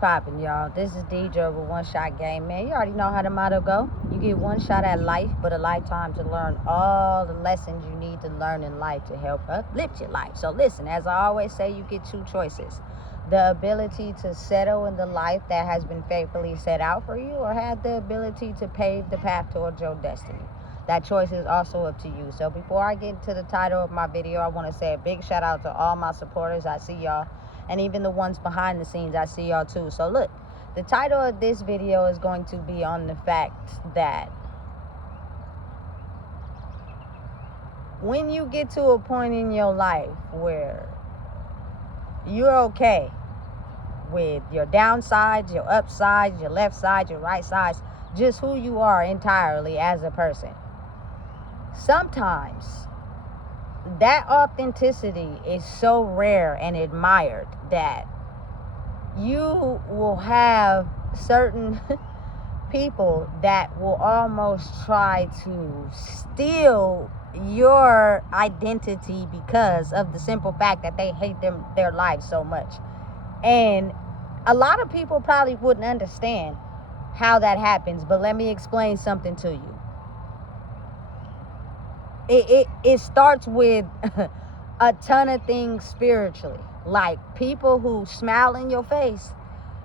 poppin', y'all? This is DJ with One Shot Game, man. You already know how the motto go. You get one shot at life, but a lifetime to learn all the lessons you need to learn in life to help uplift your life. So listen, as I always say, you get two choices. The ability to settle in the life that has been faithfully set out for you, or have the ability to pave the path towards your destiny. That choice is also up to you. So before I get into the title of my video, I want to say a big shout out to all my supporters. I see y'all. And even the ones behind the scenes, I see y'all too. So look, the title of this video is going to be on the fact that when you get to a point in your life where you're okay with your downsides, your upsides, your left side, your right sides, just who you are entirely as a person, sometimes that authenticity is so rare and admired that you will have certain people that will almost try to steal your identity because of the simple fact that they hate their lives so much. And a lot of people probably wouldn't understand how that happens, but let me explain something to you. It starts with a ton of things spiritually, like people who smile in your face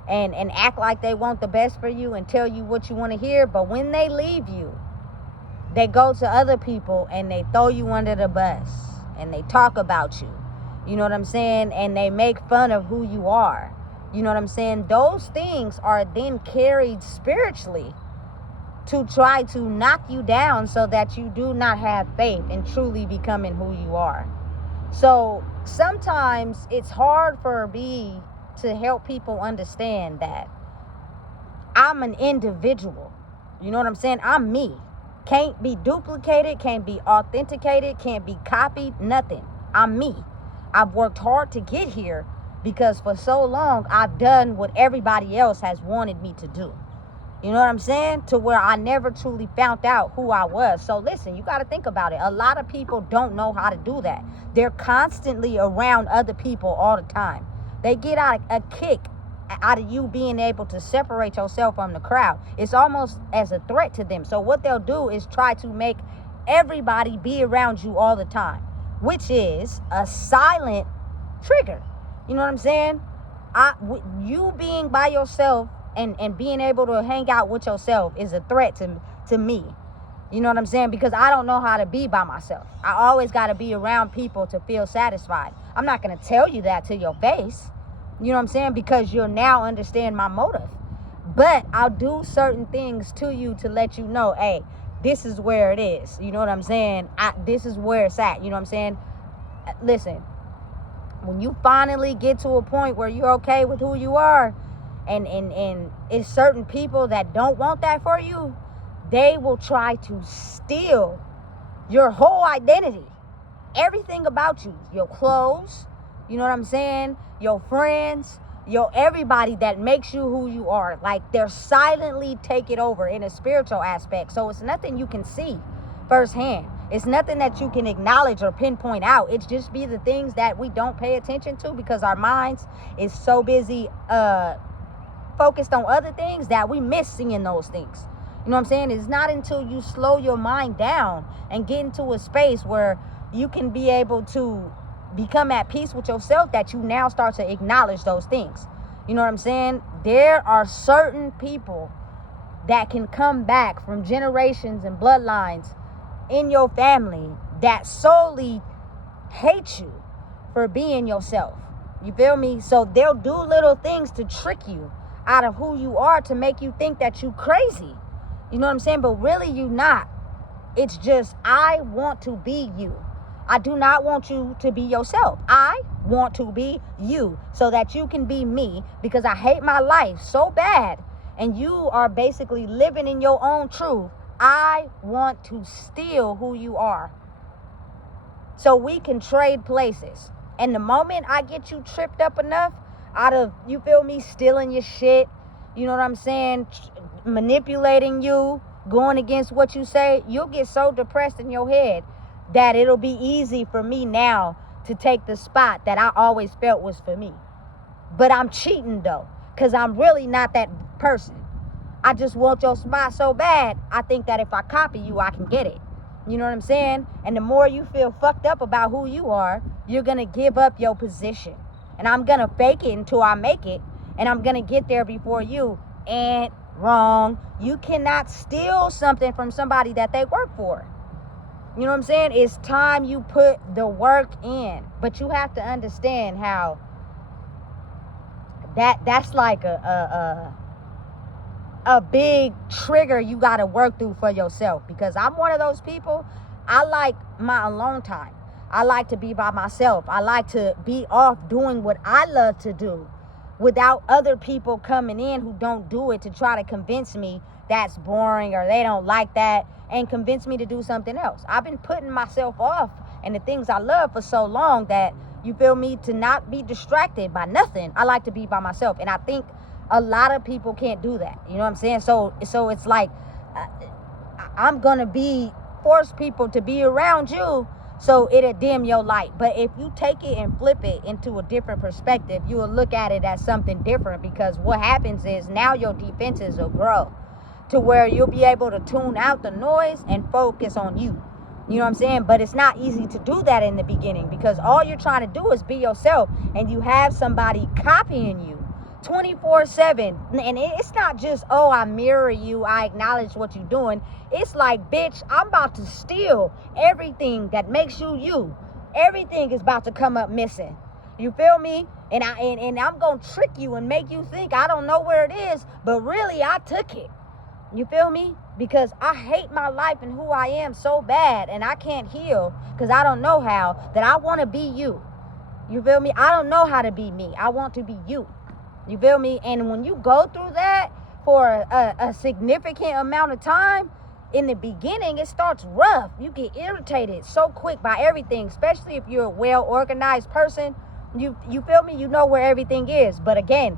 and act like they want the best for you and tell you what you want to hear, but when they leave you, they go to other people and they throw you under the bus and they talk about you, you know what I'm saying, and they make fun of who you are, you know what I'm saying. Those things are then carried spiritually to try to knock you down so that you do not have faith in truly becoming who you are. So sometimes it's hard for me to help people understand that I'm an individual. You know what I'm saying? I'm me. Can't be duplicated, can't be authenticated, can't be copied, nothing. I'm me. I've worked hard to get here because for so long I've done what everybody else has wanted me to do. You know what I'm saying? To where I never truly found out who I was. So listen, you got to think about it. A lot of people don't know how to do that. They're constantly around other people all the time. They get a kick out of you being able to separate yourself from the crowd. It's almost as a threat to them. So what they'll do is try to make everybody be around you all the time, which is a silent trigger. You know what I'm saying? You being by yourself and being able to hang out with yourself is a threat to me. You know what I'm saying? Because I don't know how to be by myself. I always got to be around people to feel satisfied. I'm not going to tell you that to your face. You know what I'm saying? Because you'll now understand my motive. But I'll do certain things to you to let you know, hey, this is where it is. You know what I'm saying? This is where it's at. You know what I'm saying? Listen, when you finally get to a point where you're okay with who you are, and it's certain people that don't want that for you, they will try to steal your whole identity, everything about you, your clothes, you know what I'm saying, your friends, your everybody that makes you who you are. Like, they're silently take it over in a spiritual aspect. So it's nothing you can see firsthand. It's nothing that you can acknowledge or pinpoint out. It's just be the things that we don't pay attention to because our minds is so busy focused on other things that we miss seeing those things. You know what I'm saying? It's not until you slow your mind down and get into a space where you can be able to become at peace with yourself that you now start to acknowledge those things. You know what I'm saying? There are certain people that can come back from generations and bloodlines in your family that solely hate you for being yourself. You feel me? So they'll do little things to trick you out of who you are to make you think that you crazy. You know what I'm saying? But really you not. It's just, I want to be you. I do not want you to be yourself. I want to be you so that you can be me, because I hate my life so bad and you are basically living in your own truth. I want to steal who you are so we can trade places. And the moment I get you tripped up enough out of, you feel me, stealing your shit, you know what I'm saying, manipulating you, going against what you say, you'll get so depressed in your head that it'll be easy for me now to take the spot that I always felt was for me. But I'm cheating though, because I'm really not that person. I just want your spot so bad. I think that if I copy you, I can get it. You know what I'm saying? And the more you feel fucked up about who you are, you're going to give up your position. And I'm going to fake it until I make it. And I'm going to get there before you. And wrong. You cannot steal something from somebody that they work for. You know what I'm saying? It's time you put the work in. But you have to understand how that's like a big trigger you got to work through for yourself. Because I'm one of those people, I like my alone time. I like to be by myself. I like to be off doing what I love to do without other people coming in who don't do it to try to convince me that's boring or they don't like that and convince me to do something else. I've been putting myself off and the things I love for so long that, you feel me, to not be distracted by nothing. I like to be by myself. And I think a lot of people can't do that. You know what I'm saying? So it's like, I'm going to force people to be around you so it'll dim your light. But if you take it and flip it into a different perspective, you will look at it as something different, because what happens is now your defenses will grow to where you'll be able to tune out the noise and focus on you. You know what I'm saying? But it's not easy to do that in the beginning, because all you're trying to do is be yourself, and you have somebody copying you 24/7. And it's not just, oh, I mirror you, I acknowledge what you're doing. It's like, bitch, I'm about to steal everything that makes you you. Everything is about to come up missing. You feel me? And I'm gonna trick you and make you think I don't know where it is, but really I took it. You feel me? Because I hate my life and who I am so bad, and I can't heal because I don't know how, that I want to be you. You feel me? I don't know how to be me. I want to be you. You feel me? And when you go through that for a significant amount of time, in the beginning, it starts rough. You get irritated so quick by everything, especially if you're a well-organized person. You feel me? You know where everything is. But again,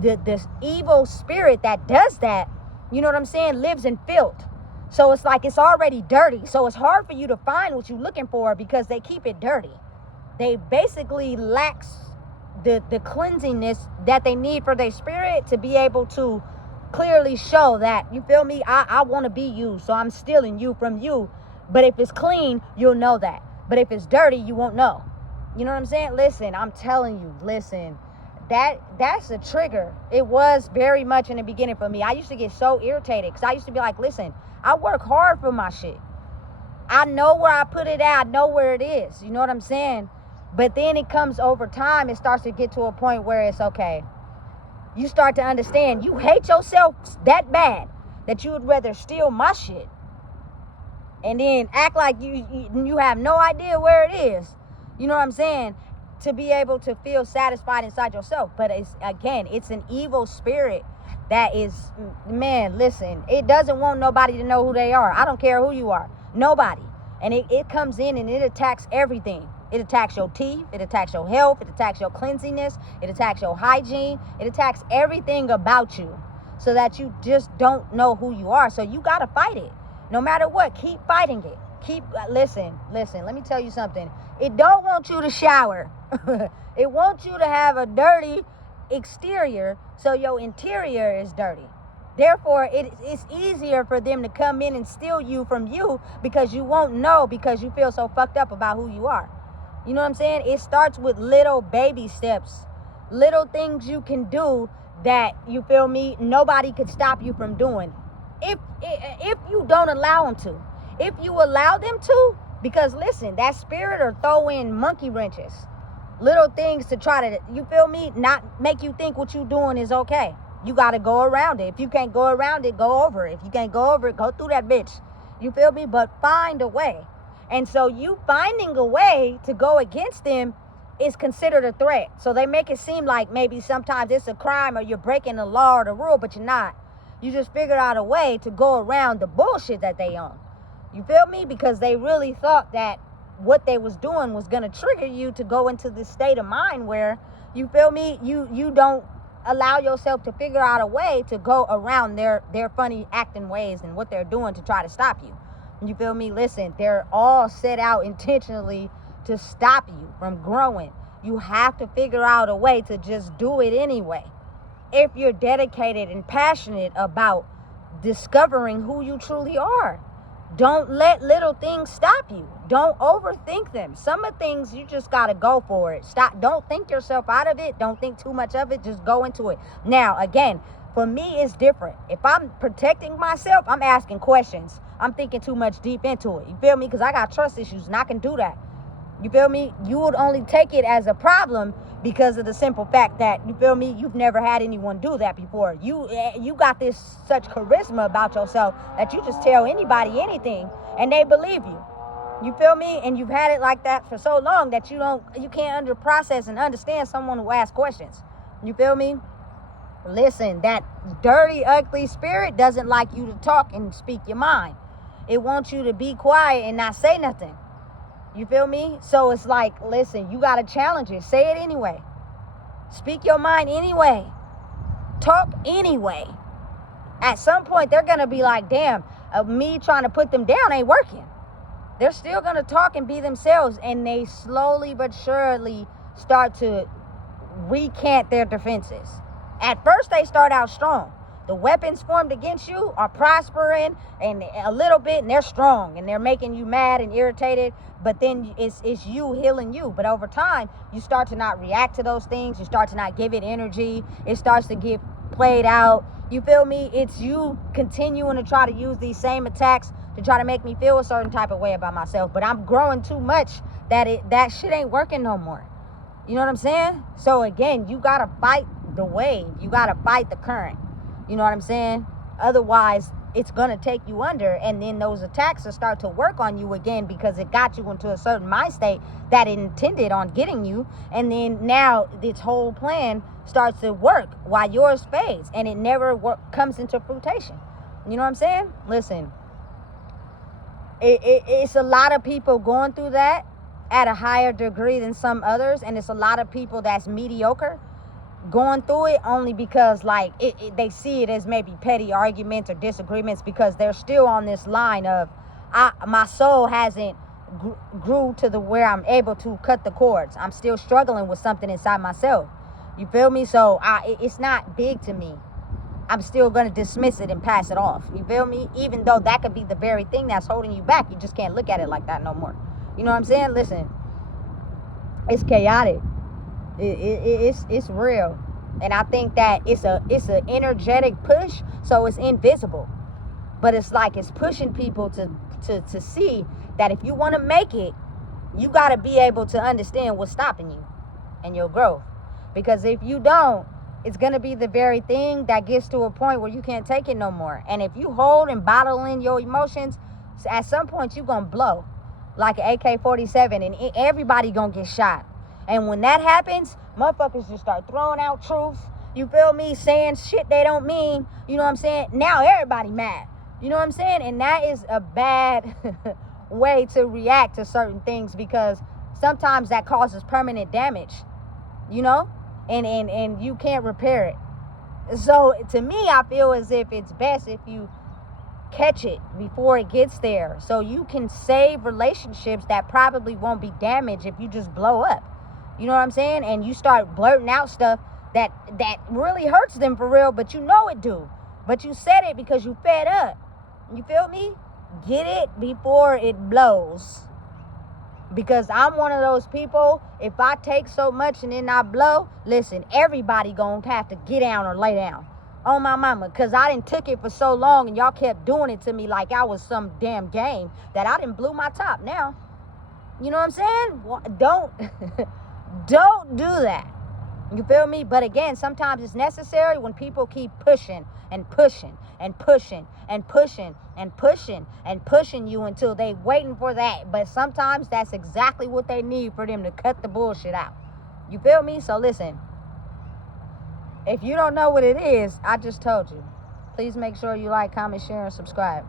this evil spirit that does that, you know what I'm saying, lives in filth. So it's like it's already dirty. So it's hard for you to find what you're looking for because they keep it dirty. They basically lacks the cleansingness that they need for their spirit to be able to clearly show that, you feel me, I want to be you, so I'm stealing you from you. But if it's clean, you'll know that. But if it's dirty, you won't know. You know what I'm saying? Listen, I'm telling you, listen, that's a trigger. It was very much in the beginning for me. I used to get so irritated because I used to be like, listen, I work hard for my shit. I know where I put it at. I know where it is. You know what I'm saying? But then it comes over time. It starts to get to a point where it's okay. You start to understand you hate yourself that bad that you would rather steal my shit and then act like you have no idea where it is. You know what I'm saying? To be able to feel satisfied inside yourself. But it's an evil spirit that is, man, listen, it doesn't want nobody to know who they are. I don't care who you are. Nobody. And it comes in and it attacks everything. It attacks your teeth. It attacks your health. It attacks your cleansiness. It attacks your hygiene. It attacks everything about you so that you just don't know who you are. So you got to fight it. No matter what, keep fighting it. Listen, let me tell you something. It don't want you to shower. It wants you to have a dirty exterior so your interior is dirty. Therefore, it's easier for them to come in and steal you from you because you won't know, because you feel so fucked up about who you are. You know what I'm saying? It starts with little baby steps, little things you can do that, you feel me, nobody could stop you from doing. If you don't allow them to. If you allow them to, because listen, that spirit will throw in monkey wrenches, little things to try to, you feel me, not make you think what you're doing is okay. You got to go around it. If you can't go around it, go over it. If you can't go over it, go through that bitch. You feel me? But find a way. And so you finding a way to go against them is considered a threat. So they make it seem like maybe sometimes it's a crime or you're breaking the law or the rule, but you're not. You just figured out a way to go around the bullshit that they own. You feel me? Because they really thought that what they was doing was going to trigger you to go into this state of mind where, you feel me, you don't allow yourself to figure out a way to go around their funny acting ways and what they're doing to try to stop you. You feel me? Listen, they're all set out intentionally to stop you from growing. You have to figure out a way to just do it anyway. if you're dedicated and passionate about discovering who you truly are. Don't let little things stop you. Don't overthink them. Some of things you just got to go for it. Stop. Don't think yourself out of it. Don't think too much of it. Just go into it. Now, again, for me, it's different. If I'm protecting myself, I'm asking questions. I'm thinking too much deep into it. You feel me? Because I got trust issues and I can do that. You feel me? You would only take it as a problem because of the simple fact that, you feel me, you've never had anyone do that before. You got this such charisma about yourself that you just tell anybody anything and they believe you. You feel me? And you've had it like that for so long that you can't under process and understand someone who asks questions. You feel me? Listen, that dirty, ugly spirit doesn't like you to talk and speak your mind. It wants you to be quiet and not say nothing. You feel me? So it's like, listen, you got to challenge it. Say it anyway. Speak your mind anyway. Talk anyway. At some point, they're going to be like, damn, me trying to put them down ain't working. They're still going to talk and be themselves. And they slowly but surely start to recant their defenses. At first, they start out strong. The weapons formed against you are prospering and a little bit, and they're strong, and they're making you mad and irritated. But then it's you healing you. But over time, you start to not react to those things. You start to not give it energy. It starts to get played out. You feel me? It's you continuing to try to use these same attacks to try to make me feel a certain type of way about myself. But I'm growing too much that shit ain't working no more. You know what I'm saying? So again, you got to fight the wave. You got to fight the current. You know what I'm saying? Otherwise, it's going to take you under, and then those attacks will start to work on you again because it got you into a certain mind state that it intended on getting you. And then now this whole plan starts to work while yours fades, and it never comes into fruition. You know what I'm saying? Listen, it's a lot of people going through that at a higher degree than some others, and it's a lot of people that's mediocre going through it only because like they see it as maybe petty arguments or disagreements because they're still on this line of my soul hasn't grew to the where I'm able to cut the cords. I'm still struggling with something inside myself. You feel me? So it's not big to me. I'm still going to dismiss it and pass it off. You feel me? Even though that could be the very thing that's holding you back. You just can't look at it like that no more. You know what I'm saying? Listen, it's chaotic. It's real, and I think that it's an energetic push, so it's invisible, but it's like it's pushing people to see that if you want to make it, you got to be able to understand what's stopping you and your growth, because if you don't, it's going to be the very thing that gets to a point where you can't take it no more. And if you hold and bottle in your emotions, at some point you're going to blow like an AK-47, and everybody going to get shot. And when that happens, motherfuckers just start throwing out truths. You feel me? Saying shit they don't mean. You know what I'm saying? Now everybody mad. You know what I'm saying? And that is a bad way to react to certain things, because sometimes that causes permanent damage. You know? And you can't repair it. So to me, I feel as if it's best if you catch it before it gets there, so you can save relationships that probably won't be damaged if you just blow up. You know what I'm saying? And you start blurting out stuff that really hurts them for real, but you know it do. But you said it because you fed up. You feel me? Get it before it blows. Because I'm one of those people, if I take so much and then I blow, listen, everybody gonna have to get down or lay down. On my mama. Because I done took it for so long and y'all kept doing it to me like I was some damn game that I done blew my top now. You know what I'm saying? Don't do that. You feel me? But again, sometimes it's necessary when people keep pushing and pushing and pushing and pushing and pushing and pushing you until they waiting for that. But sometimes that's exactly what they need for them to cut the bullshit out. You feel me? So listen, if you don't know what it is, I just told you. Please make sure you like, comment, share, and subscribe.